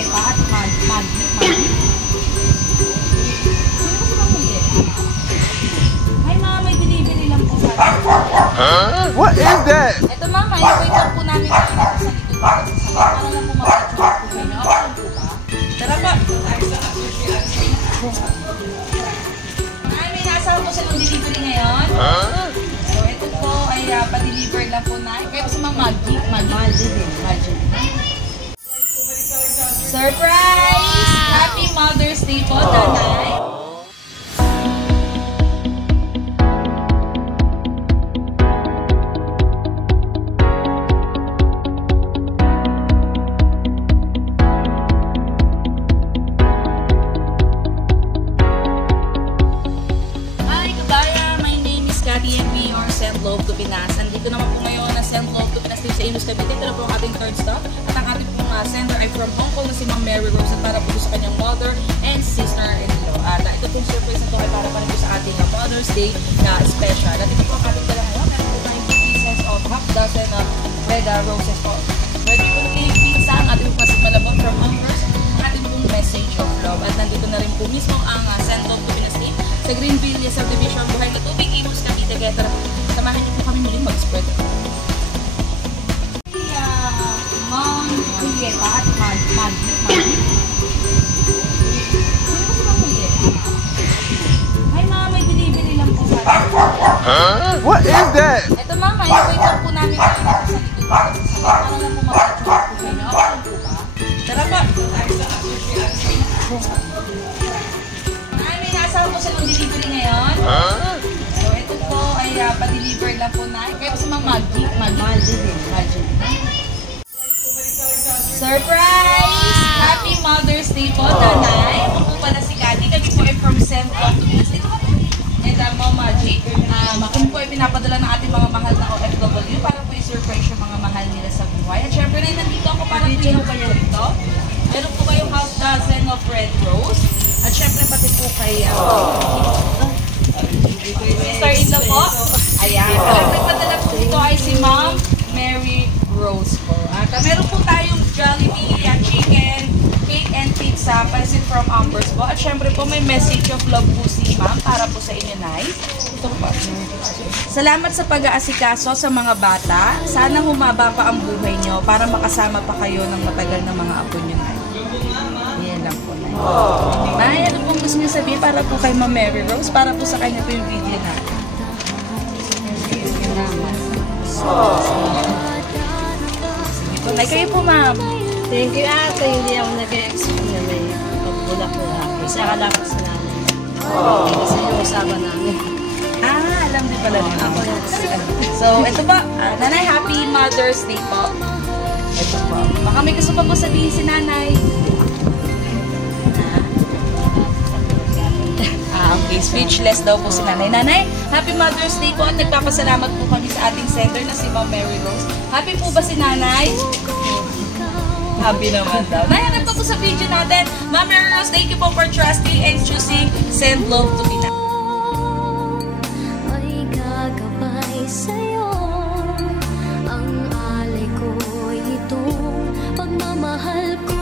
Julieta at Maggie. Sino ba si Ma'am Julieta? Ay ma'am, may delivery lang po sa atin. What is that? Ito ma'am, ay wait lang po namin sa likod dito sa sasakyan. Para lang po mag-check po sa inyo. Okay po ba? Tara pa. Ay, may naasahan po silang delivery ngayon. So ito po ay pa-deliver lang po na. Kaya po si Ma'am Maggie. Maggie. Surprise! Happy Mother's Day po, nanay! Hi, kabayan! My name is Cathy and we are Send Love to Pinas. Nandito naman po ngayon na Send Love to Pinas sa Imus Cavite. Ito na po ang ating third stop. At ang ating pong sender ay from Hong Kong na si Ma'am Mary Rose at para po sa kanyang mother and sister-in-law. At ito pong surprise na ito ay para pa rin po sa ating Mother's Day na special. At ito po ang ating dala ngayon. Meron po tayong pieces of half dozen of red roses po. Ready po na yung pizza. Ang ating pong malabot from Amherst. Ang ating pong message of love. At nandito na rin po mismo ang Send Love to Pinas Day sa Greenville Subdivision, Buhay na Tubig, Imus Cavite. Kaya tara, samahan niyo po kami muling mag-spread. Ma'am Julieta at Maggie. Sino ba si Ma'am Julieta? Ay ma'am, may delivery lang po sa atin. What is that? Ito ma'am, ay wait lang po namin sa likod dito sa sasakyan. Para lang po mag-check po sa inyo. Okay po ba? Tara pa. Ay, may naasahan po silang delivery ngayon. So ito po ay pa-deliver lang po na. Kaya po si Ma'am Maggie. Surprise! Happy Mother's Day po, nanay. Ako po pala si Cathy. Kami po ay from Send Love to Pinas. Dito kami. And Ma'am Maggie. Kami po ay pinapadala ng ating mga mahal na OFW para po i-surprise yung mga mahal nila sa buhay. At syempre na nandito ako para po yung kayo dito. Meron po kayong half dozen of red rose. At syempre pati po kay sister-in-law po. Ayan. At nagpadala po dito ay si Ma'am Mary Rose po. At meron po tayong Jollibee, chicken, cake and pizza, pansit from Amherst po. At syempre po may message of love po si Ma'am para po sa inyo, Nay. Ito po. Salamat sa pag-aasikaso sa mga bata. Sana humaba pa ang buhay nyo para makasama pa kayo ng matagal na mga apo nyo, Nay. Yan lang po, Nay. Nay, ano pong gusto nyo sabihin para po kay Ma'am Mary Rose? Para po sa kanya po yung video natin. Nay, kayo po, Ma'am. Thank you, ate. Hindi ako nag-expect na may pagbulak-bulak. Kasi akala ko sa namin. Kasi yung usapan namin. Alam din pala rin ako. So, ito po. Nanay, Happy Mother's Day po. Ito po. Baka may gusto pa po sabihin si Nanay. Okay, speechless daw po si Nanay. Nanay, Happy Mother's Day po at nagpapasalamat po kami sa ating sender na si Ma'am Mary Rose. Happy po ba si Nanay? Happy naman daw. Nay, hanggang po sa video natin. Ma'am Mary Rose, thank you po for trusting and choosing Send Love to Pinas. Ay gagabay sa'yo. Ang alay ko itong pagmamahal ko.